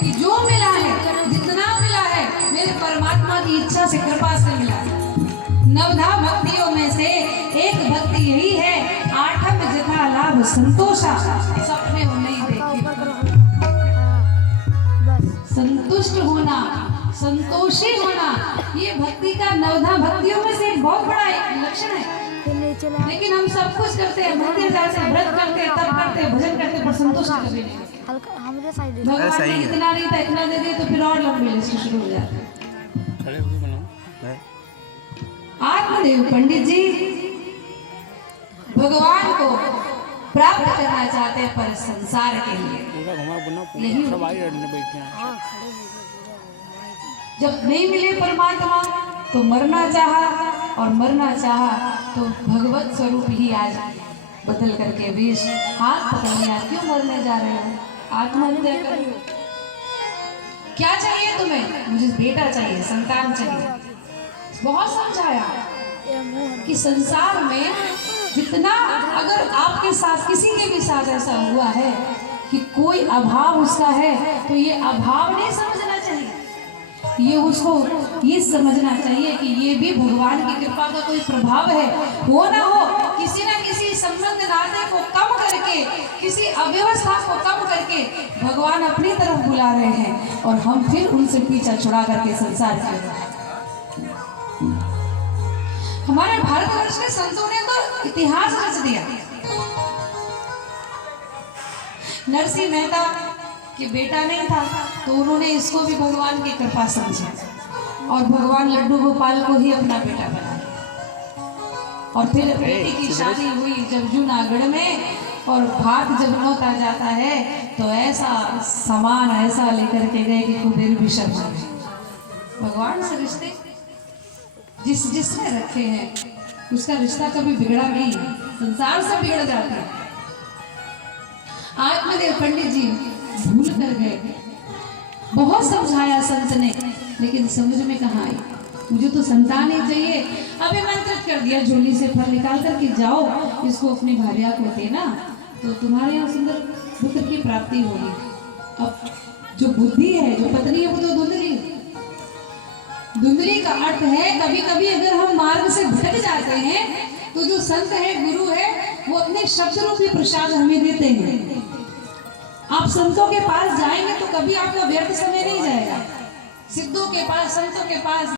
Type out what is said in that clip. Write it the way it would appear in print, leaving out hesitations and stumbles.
कि जो मिला है, जितना मिला है, मेरे परमात्मा की इच्छा से, कृपा से मिला है। नवधा भक्तियों में से एक भक्ति यही है, आठम जथा लाभ संतोषा, सपने वो नहीं देखते। संतुष्ट होना, संतोषी होना, ये भक्ति का, नवधा भक्तियों में से एक बहुत बड़ा एक लक्षण है। लेकिन हम सब कुछ करते हैं, मंदिर जाते हैं, व्रत करते हैं, तप करते हैं, भजन करते हैं, पर संतुष्ट कभी नहीं होते। भगवान ने इतना नहीं था, इतना दे दिए तो फिर और लंबी लिस्ट शुरू हो जाती है। आत्मदेव पंडित जी भगवान को प्राप्त करना चाहते हैं, पर संसार के लिए नहीं। जब नहीं मिले परमात्मा तो मरना चाहा, और मरना चाहा तो भगवत स्वरूप ही आज बदल करके वेश हाथ पकड़ लिया। क्यों मरने जा रहे हो? आत्महत्या करो। क्या चाहिए तुम्हें? मुझे बेटा चाहिए, संतान चाहिए। बहुत समझाया कि संसार में जितना, अगर आपके साथ, किसी के भी साथ ऐसा हुआ है कि कोई अभाव उसका है, तो ये अभाव नहीं समझना चाहिए, ये उसको ये समझना चाहिए कि ये भी भगवान की कृपा का कोई प्रभाव है। हो ना हो, किसी ना किसी संबंध नाते को कम करके, किसी अव्यवस्था को कम करके भगवान अपनी तरफ बुला रहे हैं, और हम फिर उनसे पीछा छुड़ा करके संसार के। हमारे भारतवर्ष के संतों ने तो इतिहास रच दिया। नरसिंह मेहता कि बेटा नहीं था, तो उन्होंने इसको भी भगवान की कृपा समझा, और भगवान लड्डू गोपाल को ही अपना बेटा बनाया। और फिर बेटी की शादी हुई जब जूनागढ़ में, और भात जब नौता जाता है तो ऐसा सामान ऐसा लेकर के गए कि कुबेर भी शर्मा गए। भगवान से रिश्ते जिसने रखे हैं उसका रिश्ता कभी बिगड़ा नहीं, संसार से बिगड़ जाता है। आत्मदेव पंडित जी भूल कर गए, बहुत समझाया संत ने, लेकिन समझ में कहाँ आई। मुझे तो संतान ही चाहिए। अभिमंत्रित कर दिया, झोली से फल निकाल करके जाओ, इसको अपनी भार्या को देना, तो तुम्हारे यहाँ सुंदर पुत्र की प्राप्ति होगी। अब जो बुद्धि है, जो पत्नी है, वो तो धुंधली। धुंधली का अर्थ है कभी कभी अगर हम मार्ग से भटक जाते हैं, तो जो संत है, गुरु है, वो अपने शब्द रूपी प्रसाद हमें देते हैं। आप संतों के पास जाएंगे तो कभी आपका व्यर्थ समय नहीं जाएगा। सिद्धों के पास, संतों के पास